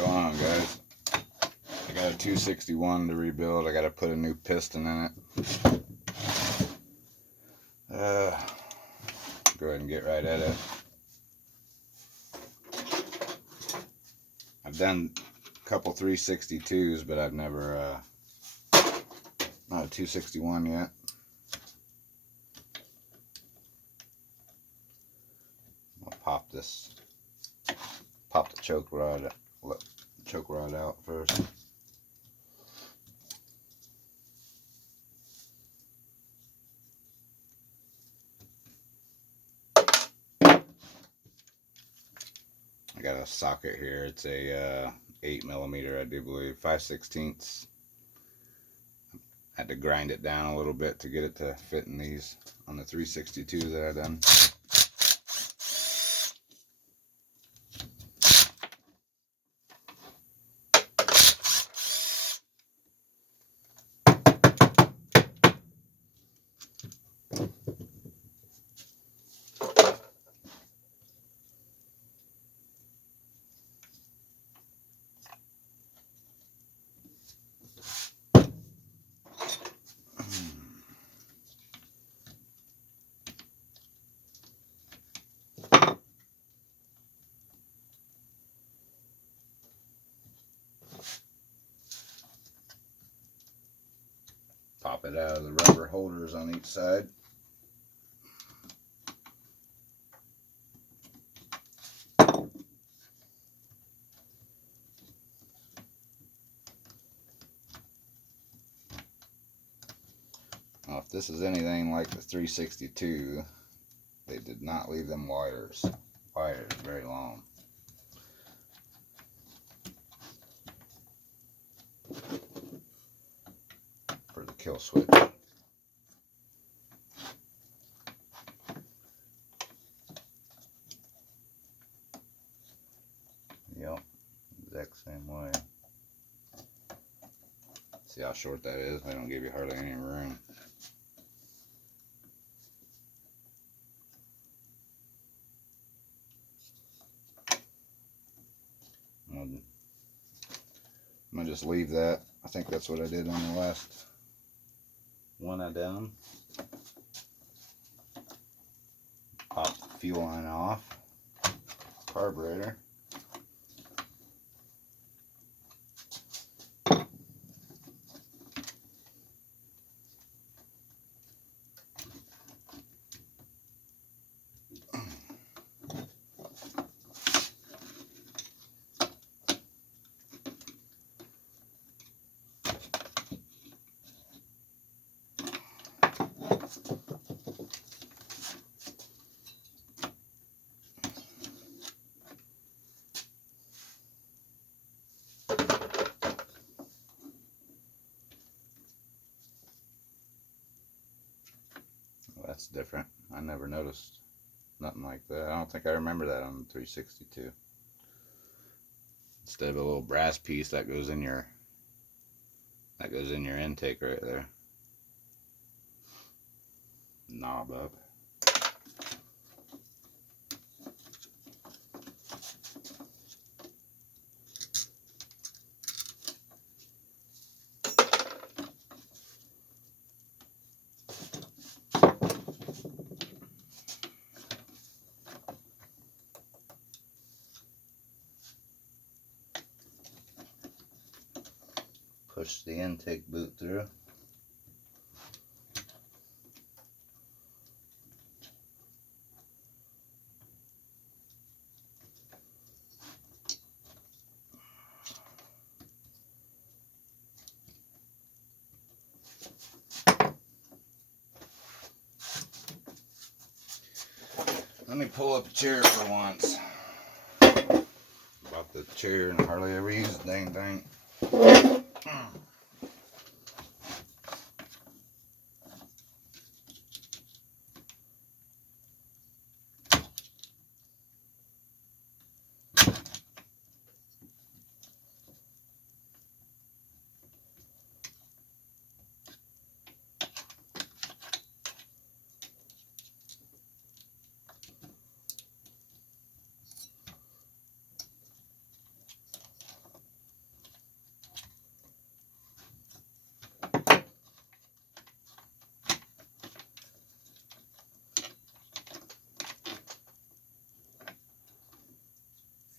going on, guys? I got a 261 to rebuild. I got to put a new piston in it. Go ahead and get right at it. I've done a couple 362s, but I've never not a 261 yet. I'll pop the choke rod out first. I got a socket here. It's a 8mm, I do believe, 5/16. Had to grind it down a little bit to get it to fit in these on the 362 that I done. Pop it out of the rubber holders on each side. Now, if this is anything like the 362, they did not leave them wires very long. For the kill switch. Yep, exact same way. See how short that is? They don't give you hardly any room. I'm gonna just leave that. I think that's what I did on the last one I done. Pop the fuel line off. Carburetor. That's different. I never noticed nothing like that. I don't think I remember that on the 362. Instead of a little brass piece that goes in your intake right there. Knob up. Push the intake boot through. Let me pull up a chair for once. Bought the chair and hardly ever use the dang thing.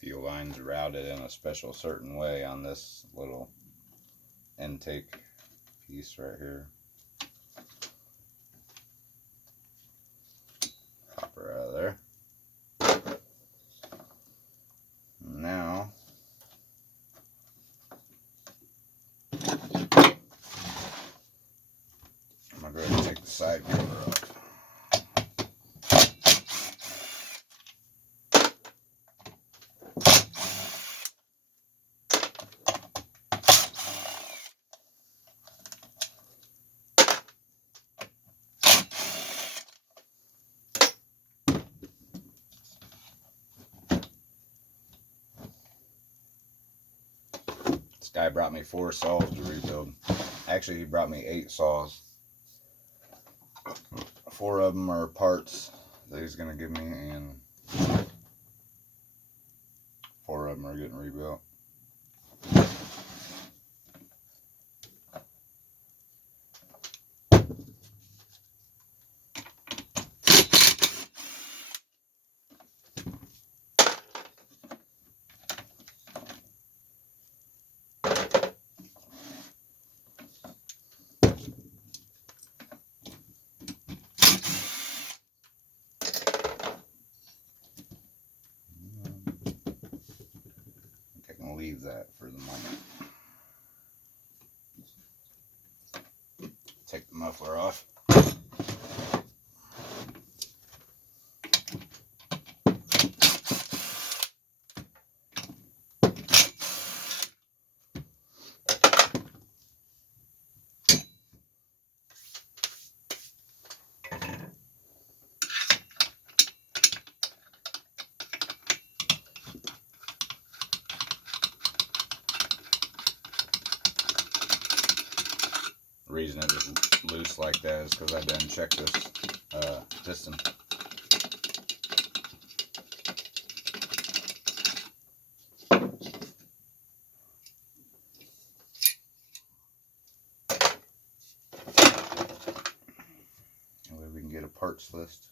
fuel line's routed in a special certain way on this little intake piece right here. Pop her out of there. Now I'm going to go ahead and take the side cover off. This guy brought me 4 saws to rebuild. Actually, he brought me 8 saws. 4 of them are parts that he's going to give me, and 4 of them are getting rebuilt. Leave that for the moment. Take the muffler off. The reason it was loose like that is because I didn't check this piston. That way we can get a parts list.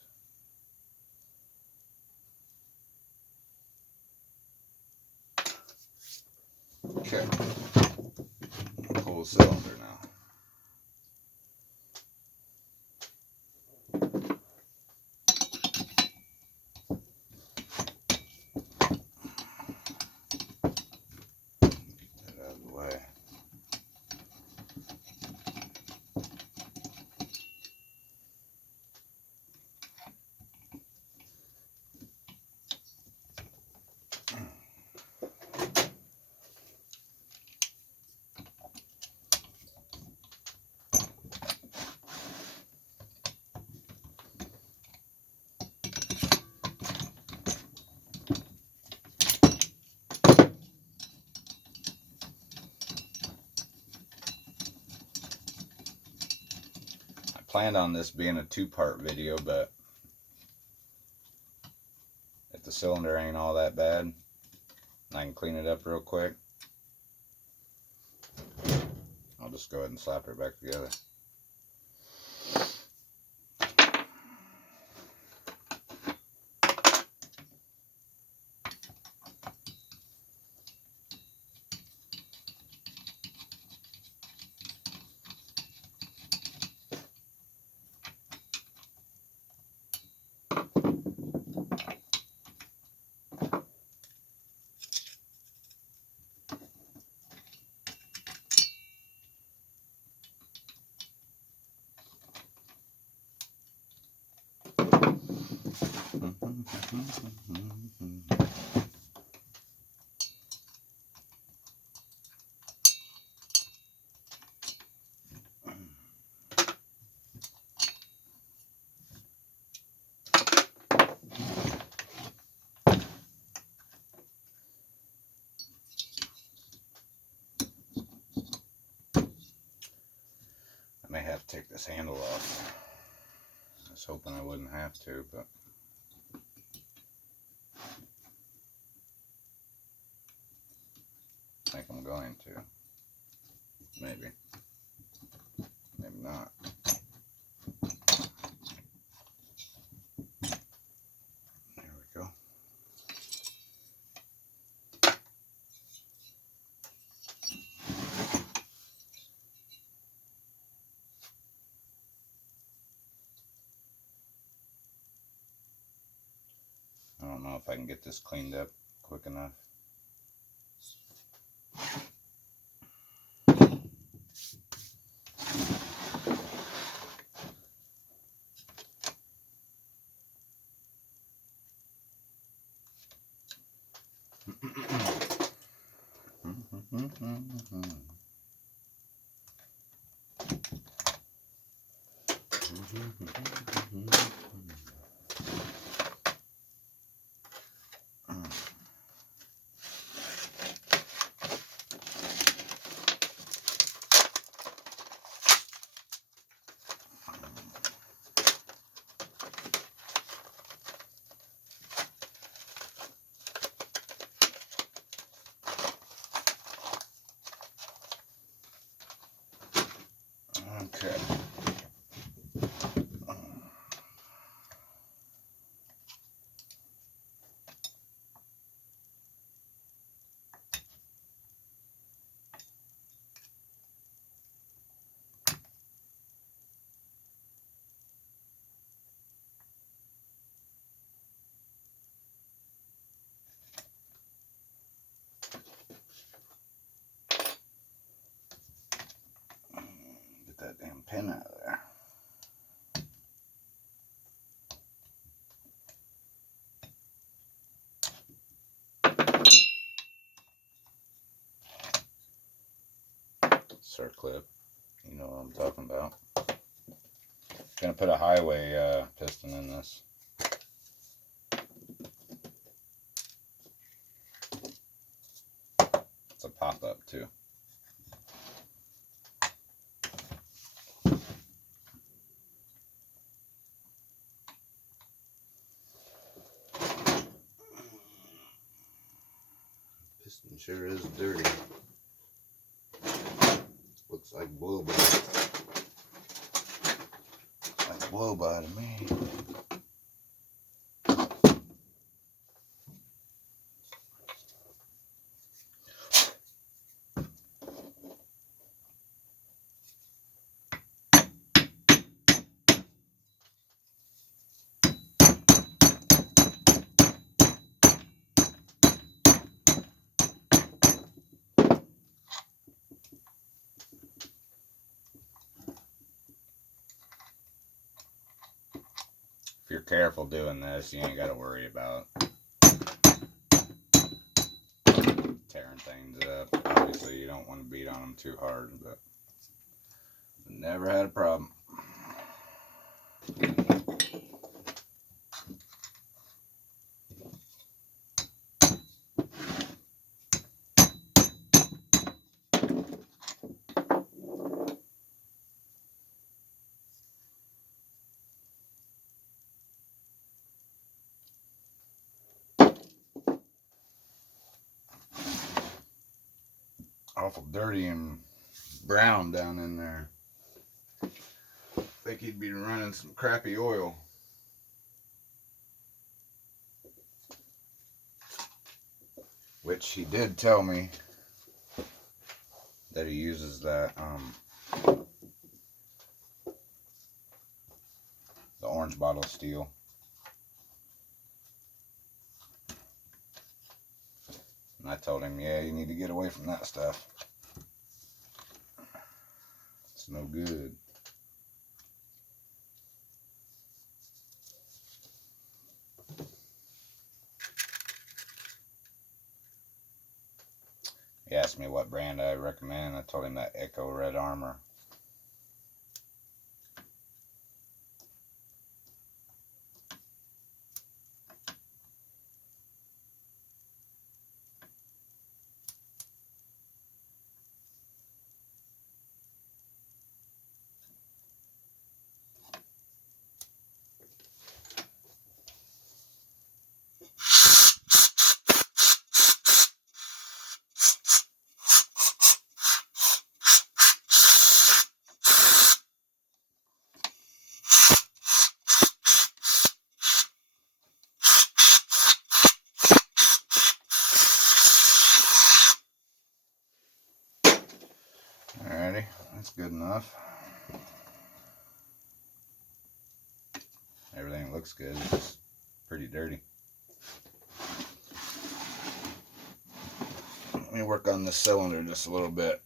Okay, pull the cylinder now. Planned on this being a 2-part video, but if the cylinder ain't all that bad and I can clean it up real quick, I'll just go ahead and slap it back together. I may have to take this handle off. I was hoping I wouldn't have to, but I think I'm going to. Maybe. Maybe not. There we go. get this cleaned up quick enough. Okay. Get that damn pin out of there. Circlip, you know what I'm talking about. Gonna put a highway piston in this. It's a pop-up too. Piston sure is dirty. Looks like blow-by. Looks like blow-by to me. If you're careful doing this, you ain't got to worry about tearing things up. Obviously, you don't want to beat on them too hard, but never had a problem. Awful dirty and brown down in there. I think he'd be running some crappy oil. Which he did tell me that he uses that the orange bottle stihl. And I told him, yeah, you need to get away from that stuff. It's no good. He asked me what brand I recommend. I told him that Echo Red Armor. Alrighty, that's good enough. Everything looks good, it's just pretty dirty. me work on this cylinder just a little bit.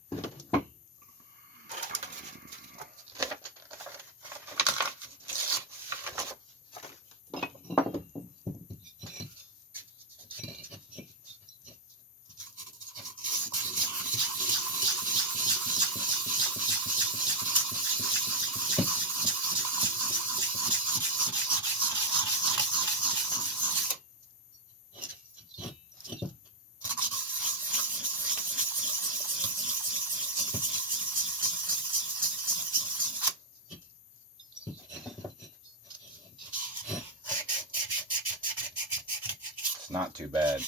Not too bad.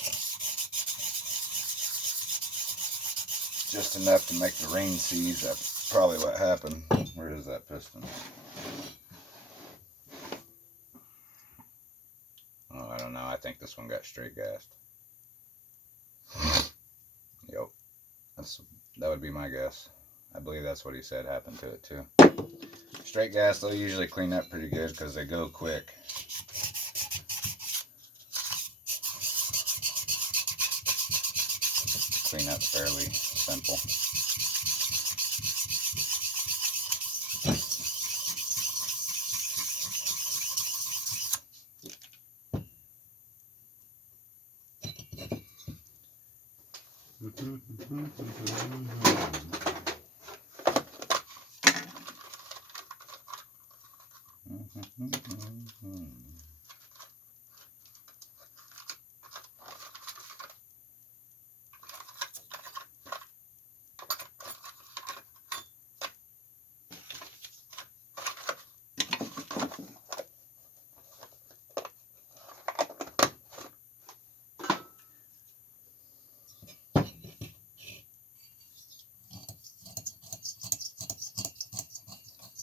Just enough to make the ring seize. That's probably what happened. Where is that piston? Oh, I don't know. I think this one got straight gassed. Yep. That would be my guess. I believe that's what he said happened to it too. Straight gas, they'll usually clean up pretty good because they go quick. Clean up fairly simple.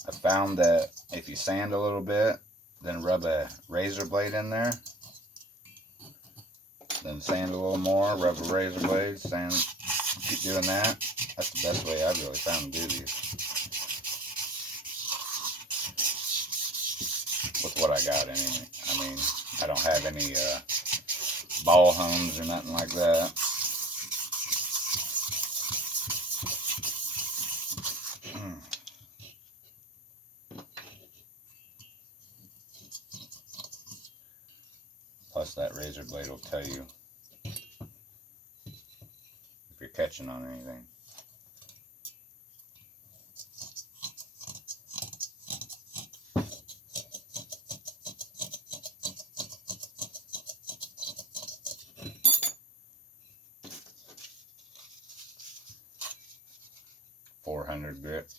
I found that if you sand a little bit, then rub a razor blade in there, then sand a little more, rub a razor blade, sand, keep doing that. That's the best way I've really found to do these. With what I got anyway. I mean, I don't have any ball homes or nothing like that. Plus that razor blade will tell you if you're catching on anything. .400 grit.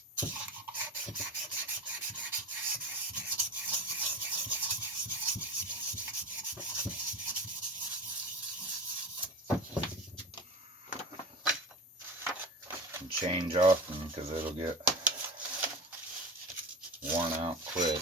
And change often because it'll get worn out quick.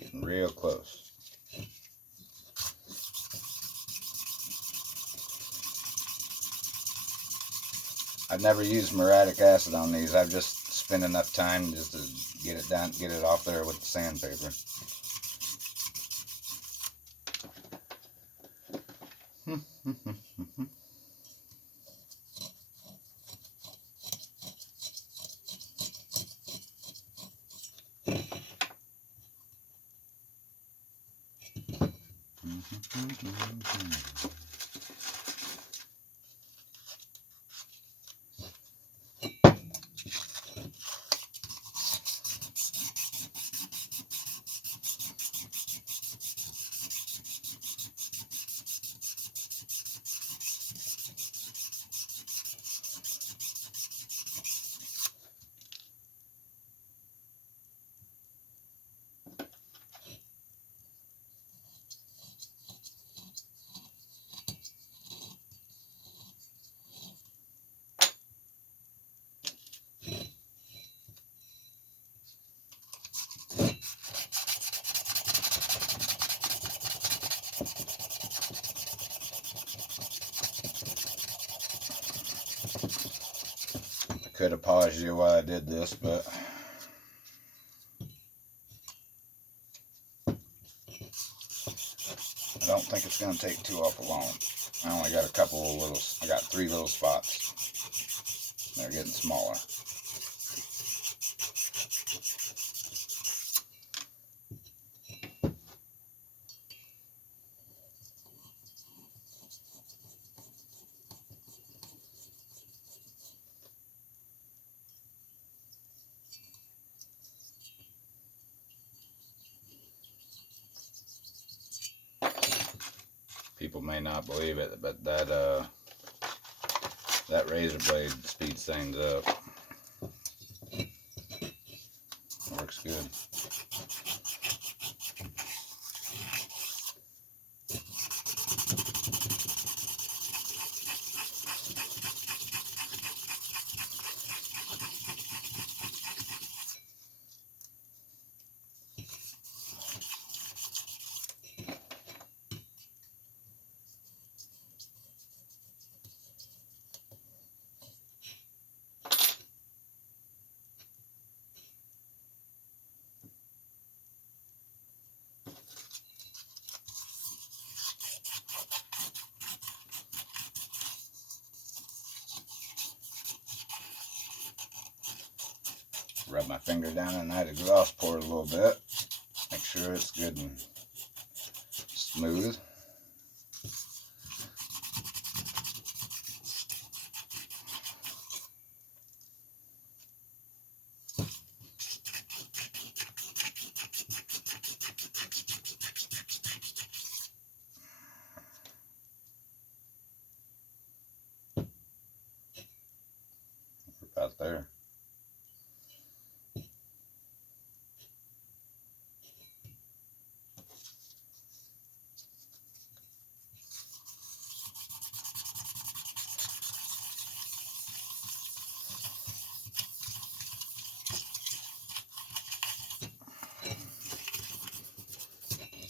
Getting real close. I I've never used muriatic acid on these. I've just spent enough time just to get it down, get it off there with the sandpaper. Could have paused you while I did this, but I don't think it's going to take too awful long. I only got a couple of little, I got 3 little spots. They're getting smaller. People may not believe it, but that razor blade speeds things up. Works good. Rub my finger down in that exhaust port a little bit. Make sure it's good and smooth. About there.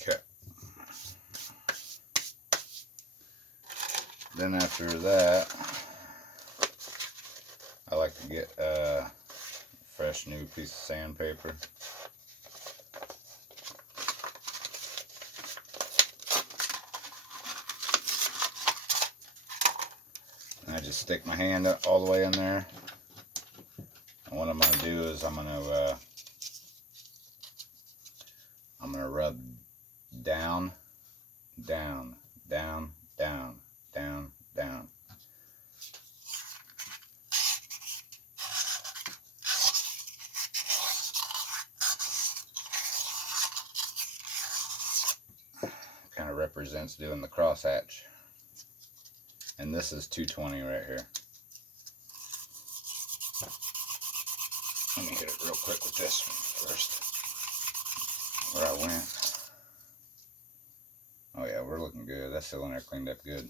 Okay. Then after that, I like to get a fresh new piece of sandpaper. And I just stick my hand all the way in there. And what I'm going to do is I'm going to rub down, down, down, down, down, down. Kind of represents doing the crosshatch. And this is 220 right here. Let me hit it real quick with this one first. Where I went. Oh yeah, we're looking good. That cylinder cleaned up good.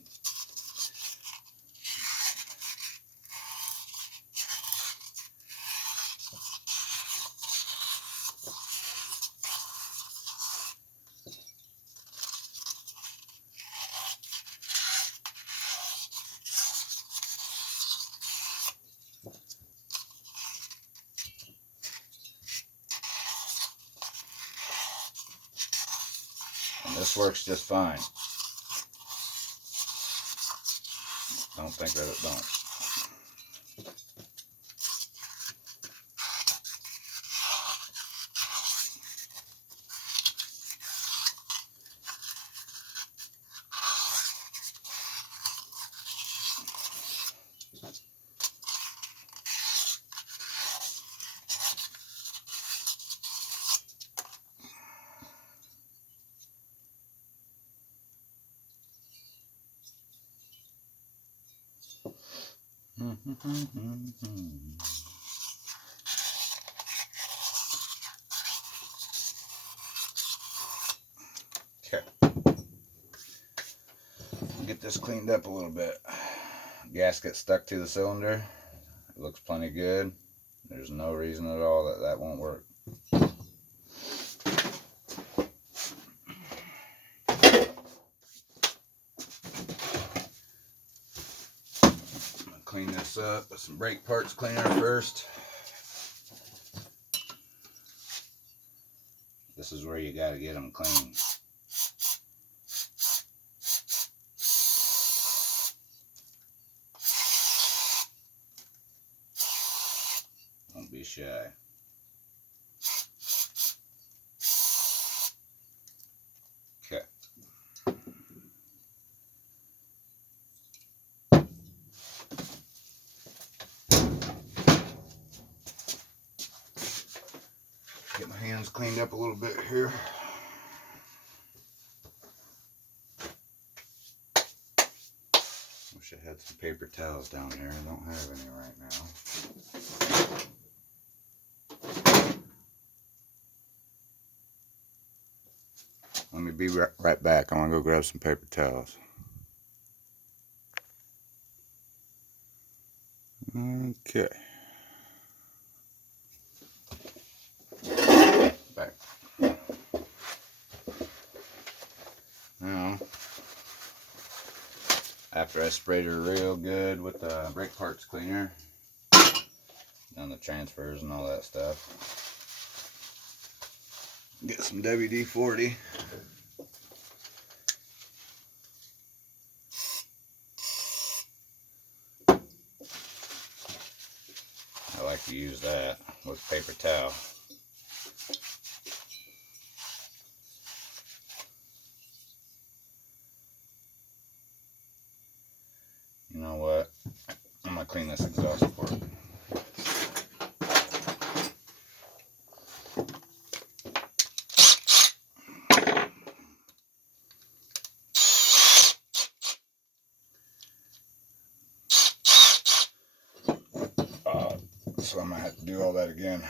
This works just fine. Don't think that it don't. Okay. Get this cleaned up a little bit. Gasket stuck to the cylinder. It looks plenty good. There's no reason at all that that won't work. Clean this up with some brake parts cleaner first. This is where you got to get them clean. Don't be shy. Okay. Get my hands cleaned up a little bit here. Wish I had some paper towels down there. I don't have any right now. Let me be right back. I want to go grab some paper towels. Okay. Back. Now, after I sprayed her real good with the brake parts cleaner, done the transfers and all that stuff, get some WD-40. I like to use that with paper towel. You know what? I'm gonna clean this exhaust port. So I'm gonna have to do all that again.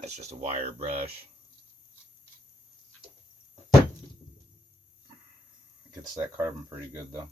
That's just a wire brush. It gets that carbon pretty good though.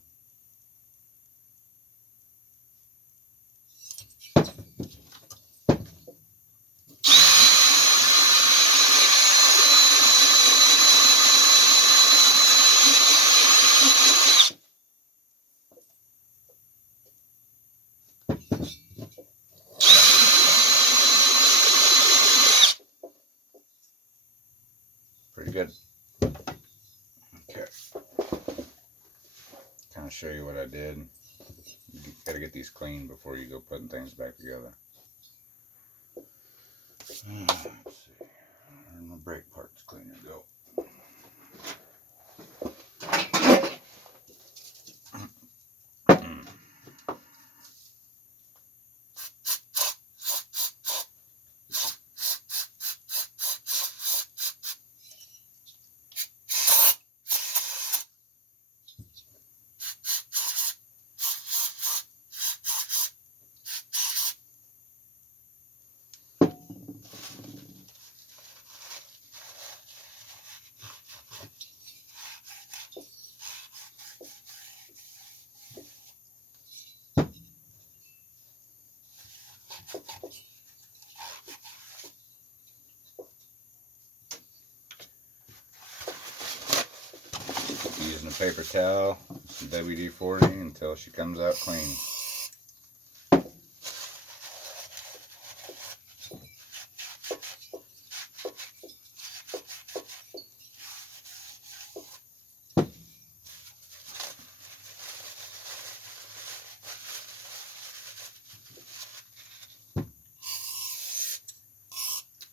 Pretty good. Okay. Kind of show you what I did. You gotta get these clean before you go putting things back together. Let's see. Where'd my brake parts cleaner go? paper towel, some WD-40 until she comes out clean.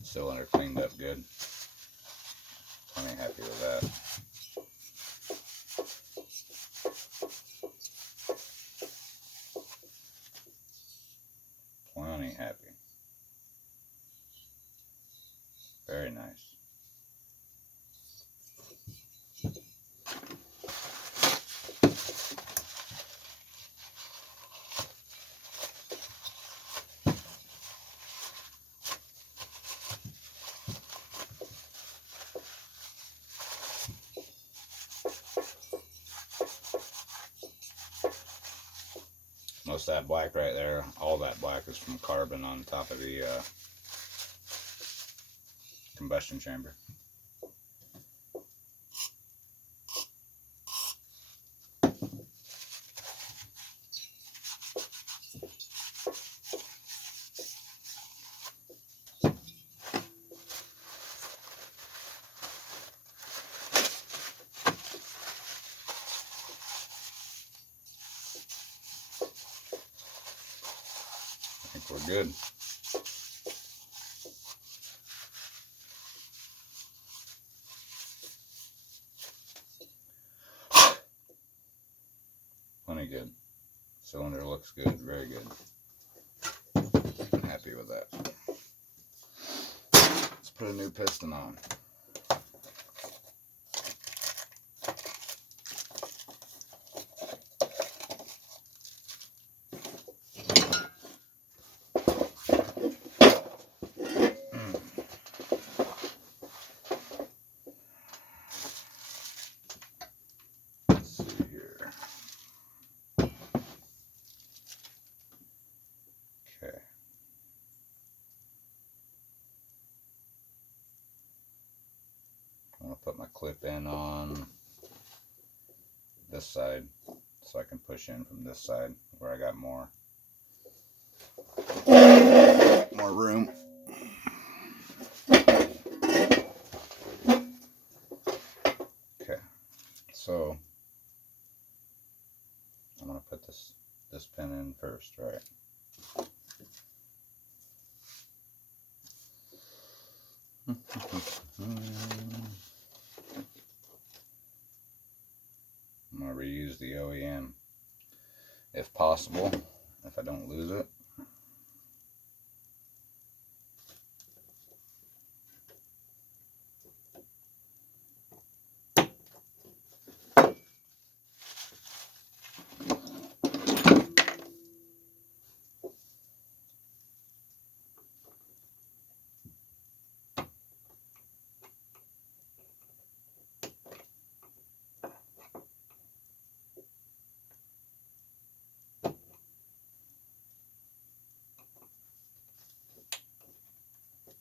Cylinder cleaned up good. I'm happy with that. Plenty happy. Very nice. Most of that black right there, all that black is from carbon on top of the combustion chamber. I think we're good. Plenty good. Cylinder looks good, very good. I'm happy with that. Let's put a new piston on. I'm going to put my clip in on this side so I can push in from this side where I got more room. Okay, so I'm going to put this pin in first, right? I'm going to reuse the OEM if possible, if I don't lose it.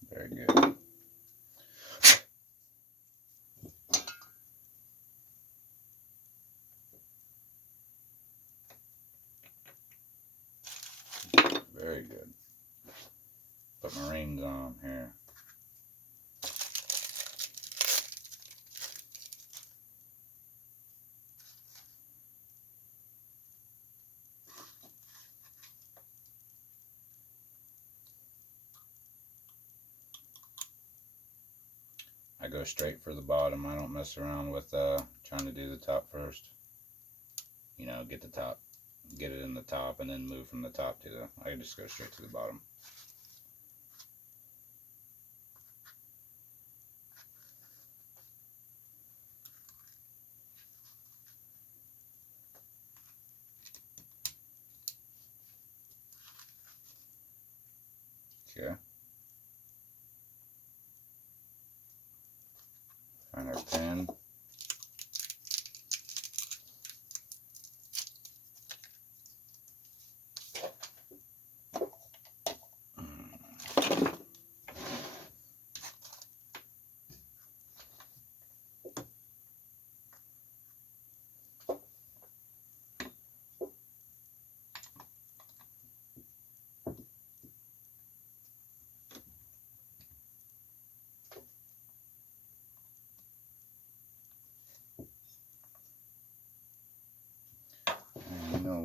Very good. Very good. Put my reins on here. I go straight for the bottom. I don't mess around with trying to do the top first. You know, get the top, get it in the top, and then move from the top to the. I just go straight to the bottom. Okay. Find our pin.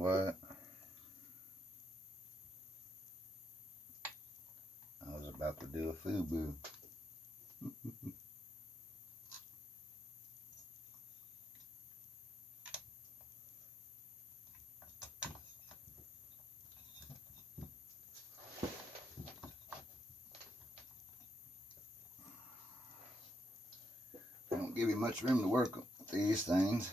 what? I was about to do a FUBU. Don't give you much room to work with these things.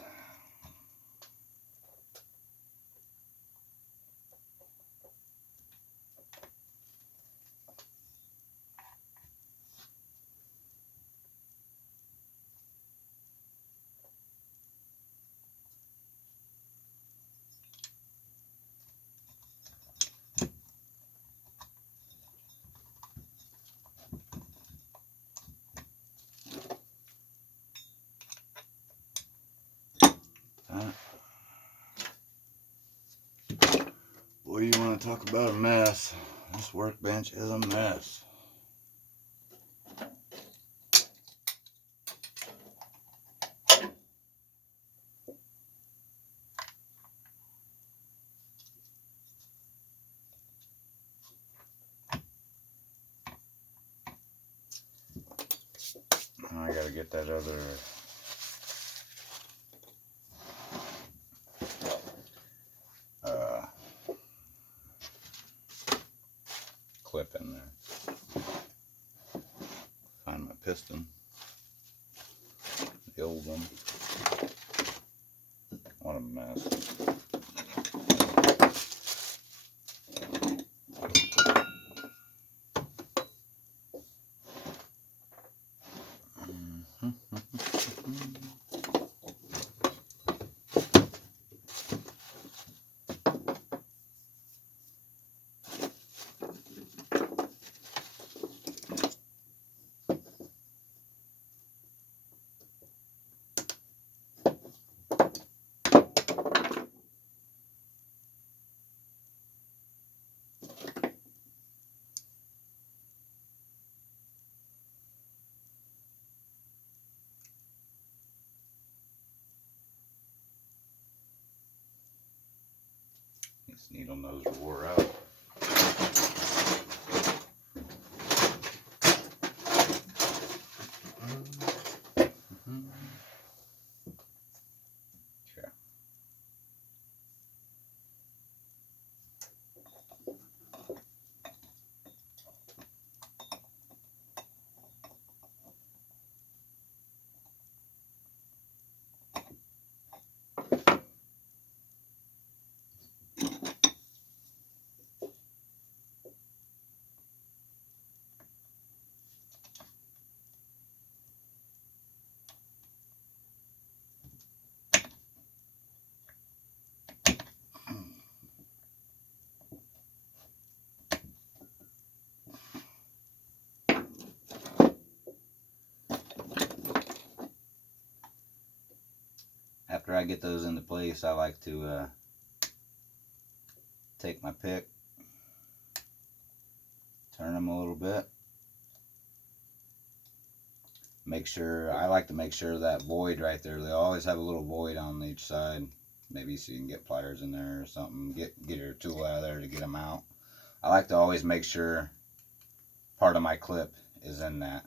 What do you want to talk about a mess? This workbench is a mess. I gotta get that other clip in there. Find my piston, the old one. What a mess. This needle nose wore out. Okay. After I get those into place, I like to take my pick, turn them a little bit. I like to make sure that void right there, they always have a little void on each side. Maybe so you can get pliers in there or something. Get your tool out of there to get them out. I like to always make sure part of my clip is in that.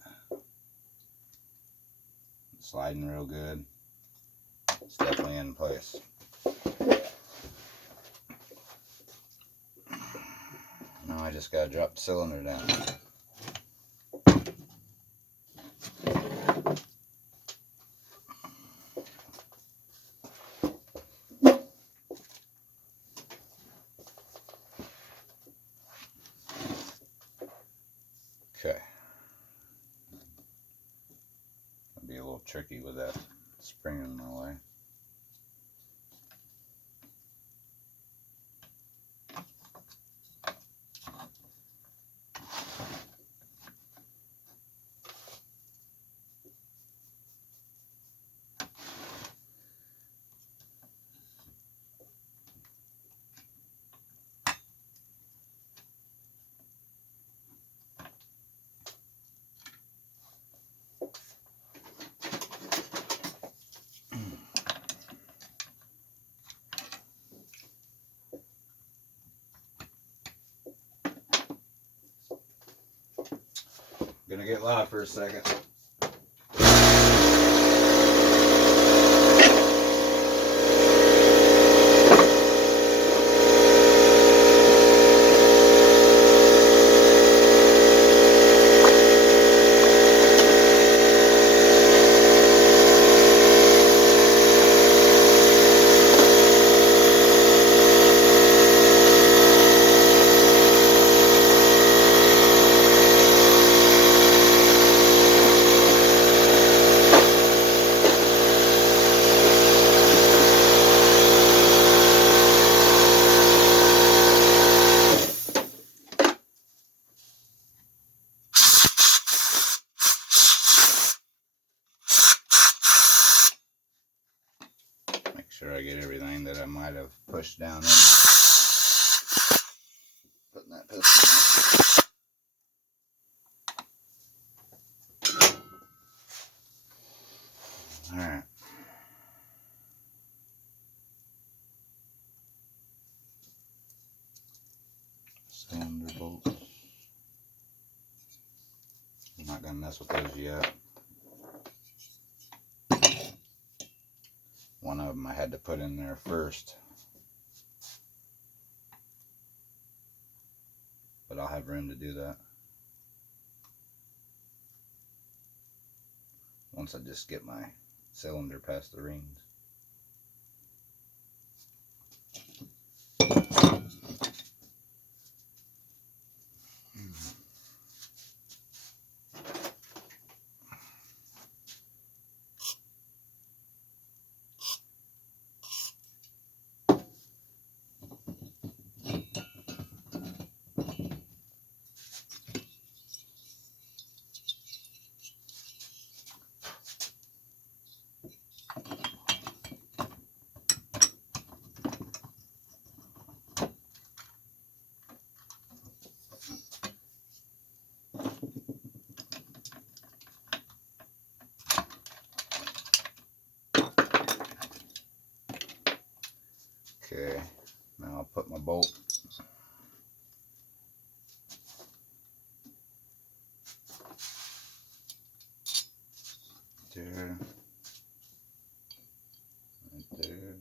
Sliding real good. It's definitely in place. Now I just gotta drop the cylinder down. Okay. It'll be a little tricky with that spring in my way. Gonna get loud for a second. Make sure I get everything that I might have pushed down in there. Putting that piston in. Alright. Cylinder bolts. I'm not going to mess with those yet. One of them I had to put in there first. But I'll have room to do that once I just get my cylinder past the rings. Okay, now I'll put my bolt there, right there.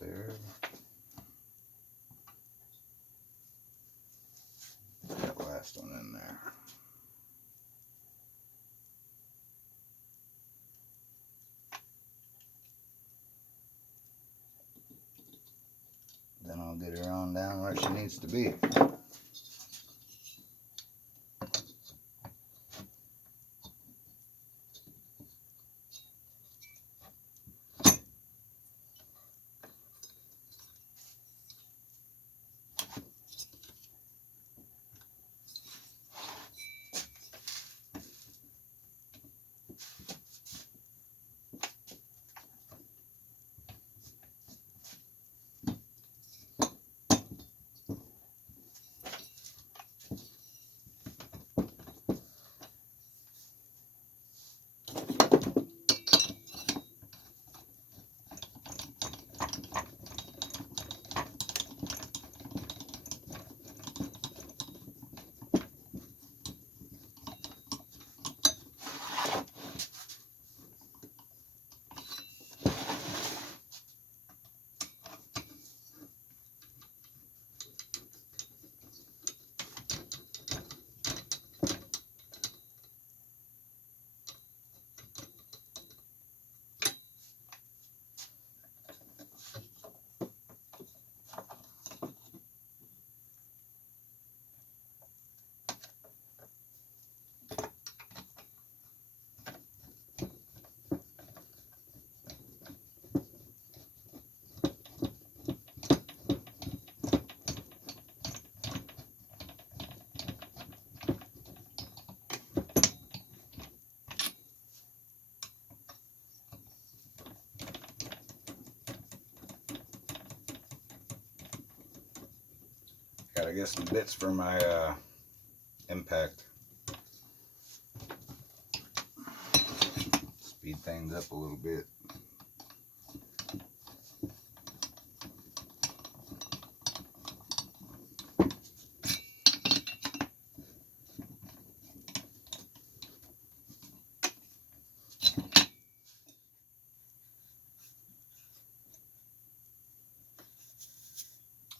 There. That last one in there. Then I'll get her on down where she needs to be. Gotta get some bits for my impact. Speed things up a little bit.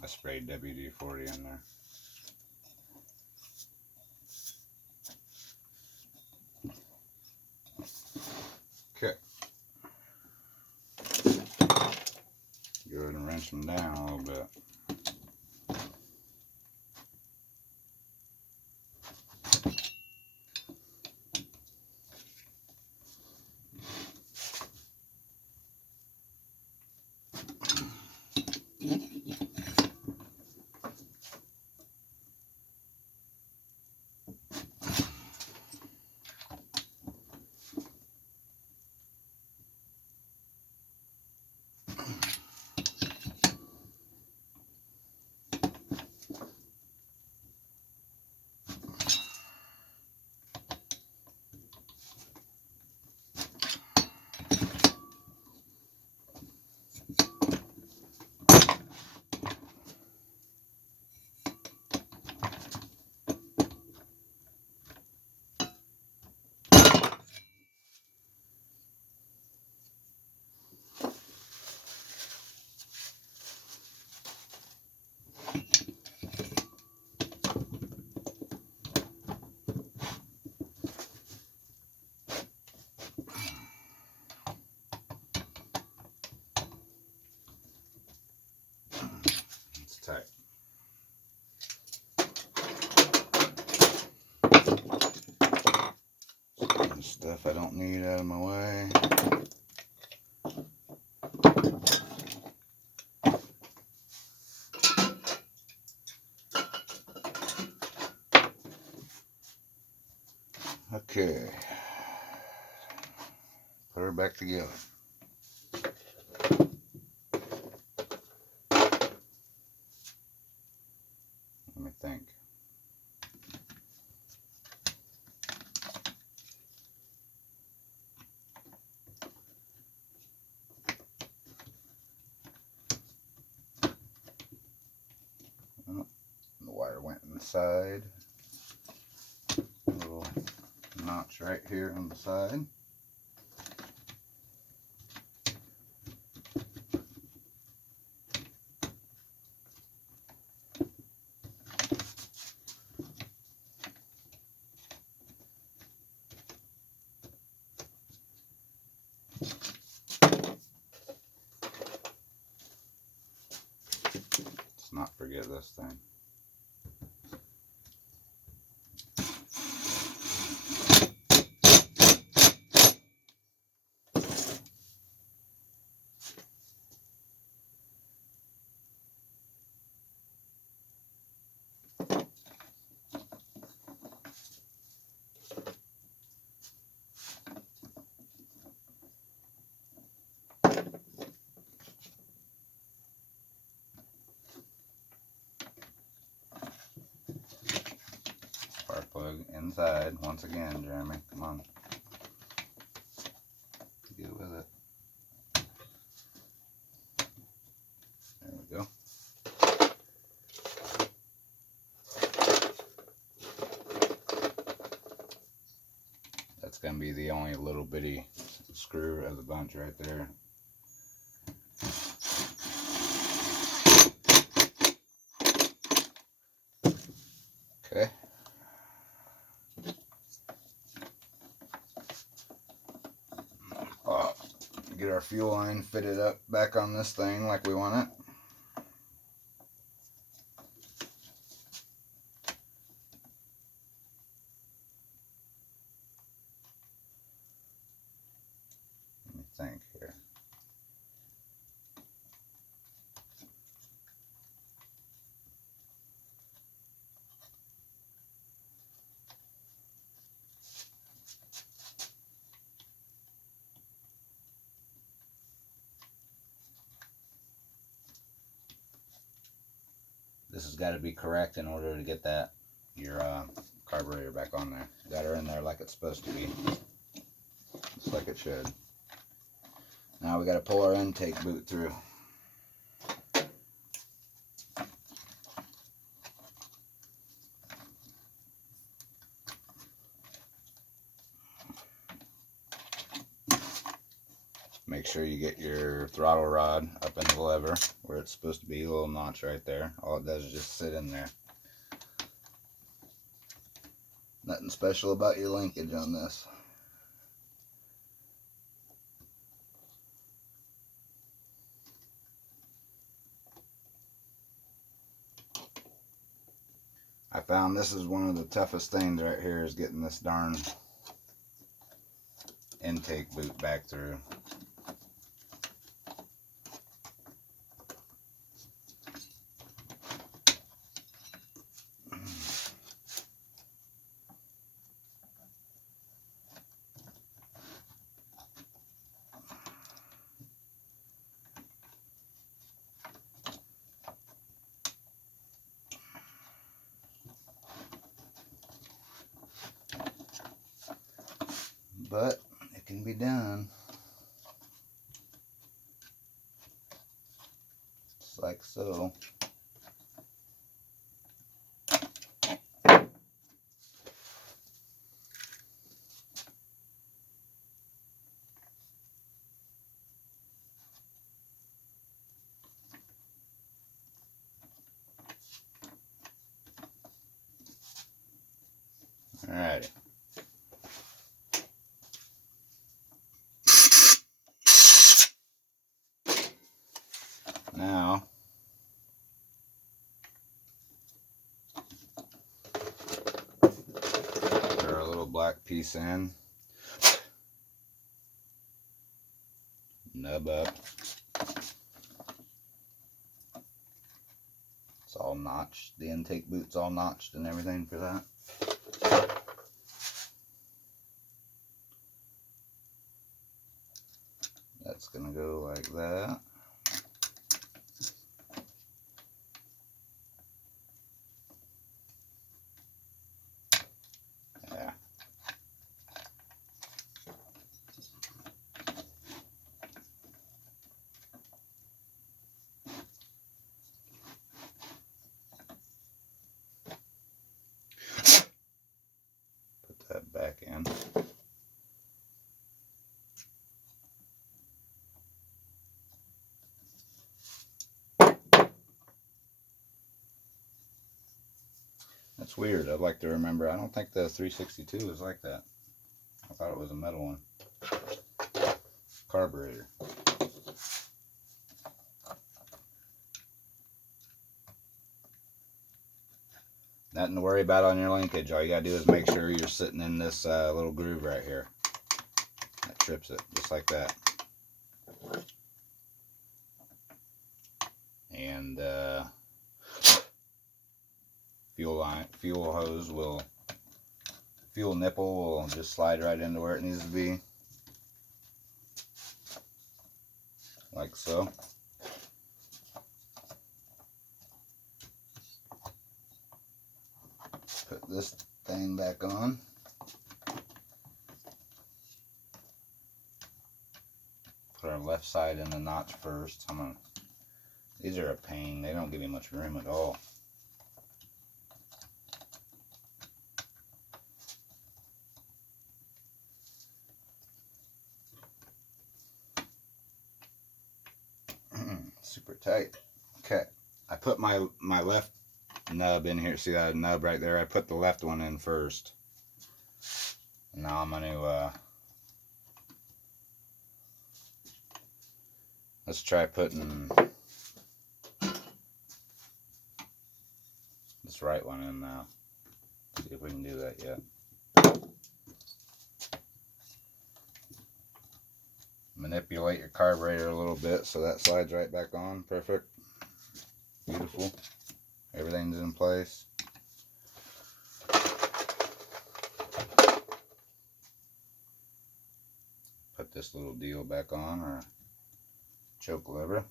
I sprayed WD-40 in there. Okay. Go ahead and wrench them down a little bit. It's tight. Some stuff I don't need out of my way. Okay. Put her back together. Let me think. Oh, the wire went inside. A little notch right here on the side. Let's not forget this thing. Spark plug inside once again, Jeremy. Come on. Get with it. There we go. That's going to be the only little bitty screw of the bunch right there. Okay. Get our fuel line fitted up back on this thing like we want it. Let me think here. This has got to be correct in order to get that your carburetor back on there. Got her in there like it's supposed to be. Just like it should. Now we got to pull our intake boot through. Make sure you get your throttle rod up in the lever where it's supposed to be, a little notch right there. All it does is just sit in there. Nothing special about your linkage on this. I found this is one of the toughest things right here, is getting this darn intake boot back through. But it can be done. Just like so. Alrighty. Now, put our little black piece in. Nub up. It's all notched. The intake boot's all notched and everything for that. That's gonna go like that. Yeah. Put that back in. That's weird. I'd like to remember. I don't think the 362 is like that. I thought it was a metal one. Carburetor. Nothing to worry about on your linkage. All you gotta do is make sure you're sitting in this little groove right here. That trips it, just like that. And fuel hose will, fuel nipple will just slide right into where it needs to be, like so. Put this thing back on. Put our left side in the notch first. These are a pain. They don't give me much room at all. Super tight. Okay, I put my left nub in here. See that nub right there? I put the left one in first. Now I'm gonna let's try putting this right one in now. See if we can do that yet. Manipulate your carburetor a little bit so that slides right back on. Perfect. Beautiful. Everything's in place. Put this little deal back on, or choke lever.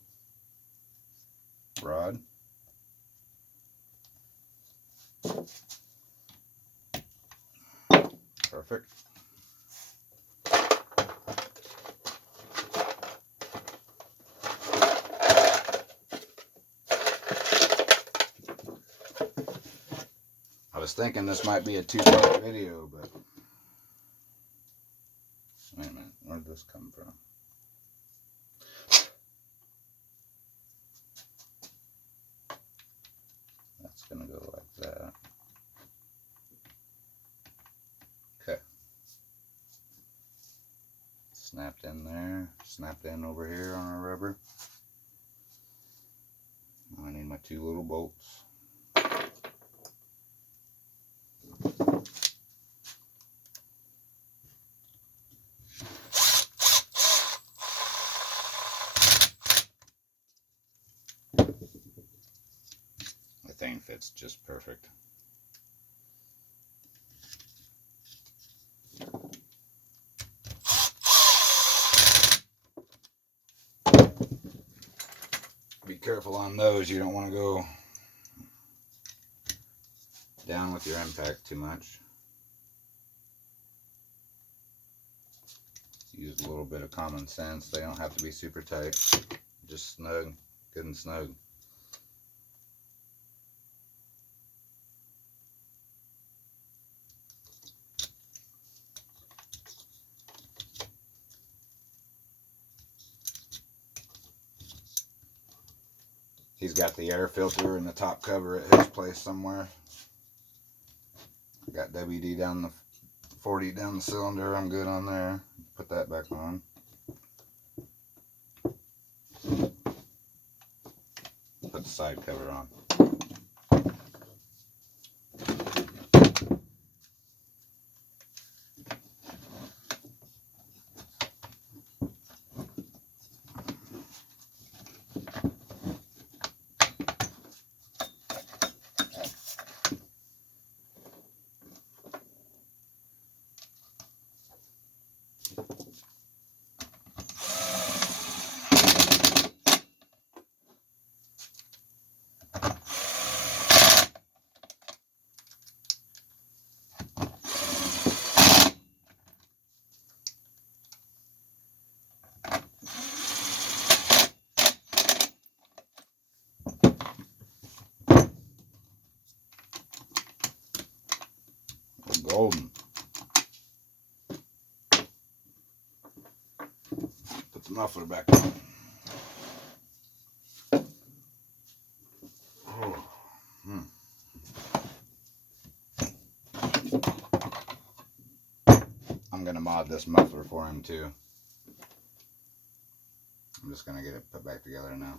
Rod. Perfect. was thinking this might be a 2-part video, but wait a minute, where'd this come from? That's gonna go like that. Okay. Snapped in there, snapped in over here on our rubber. Now I need my 2 little bolts. The thing fits just perfect. Be careful on those, you don't want to go down with your impact too much. Use a little bit of common sense. They don't have to be super tight, just snug, good and snug. He's got the air filter and the top cover at his place somewhere. Got WD down the 40 down the cylinder. I'm good on there. Put that back on. Put the side cover on. Golden. Put the muffler back on. Oh. I'm going to mod this muffler for him too. I'm just going to get it put back together now.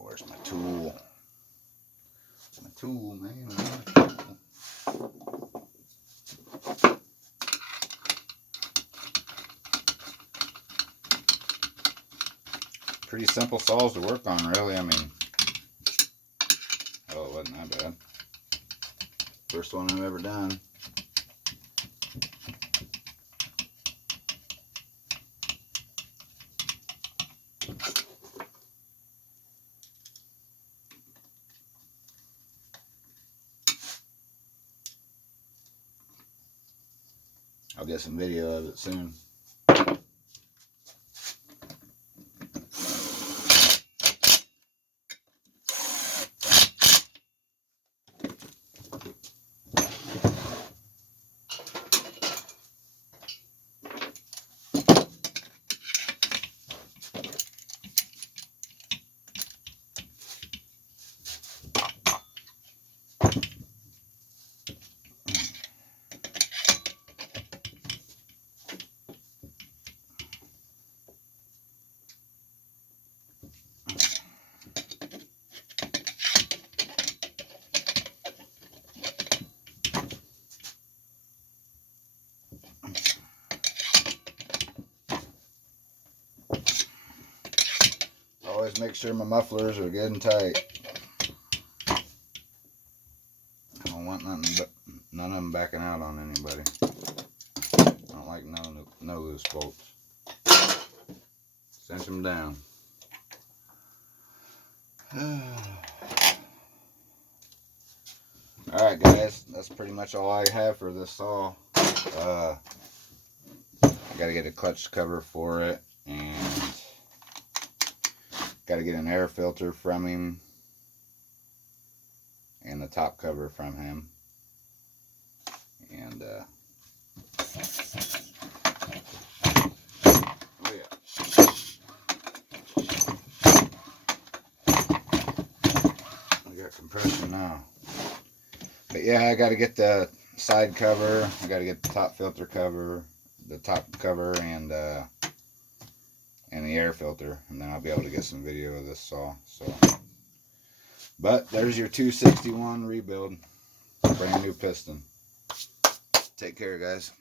Where's my tool? My tool, man. My tool. Pretty simple saws to work on, really. I mean, oh, it wasn't that bad. First one I've ever done. I'll get some video of it soon. make sure my mufflers are good and tight. I don't want none of them backing out on anybody. I don't like no loose bolts. Cinch them down. Alright guys, that's pretty much all I have for this saw. I gotta get a clutch cover for it, and gotta get an air filter from him, and the top cover from him. And oh yeah. We got compression now. But yeah, I got to get the side cover. I got to get the top filter cover, the top cover, and the air filter, and then I'll be able to get some video of this saw. So, but there's your 261 rebuild, brand new piston. Take care, guys.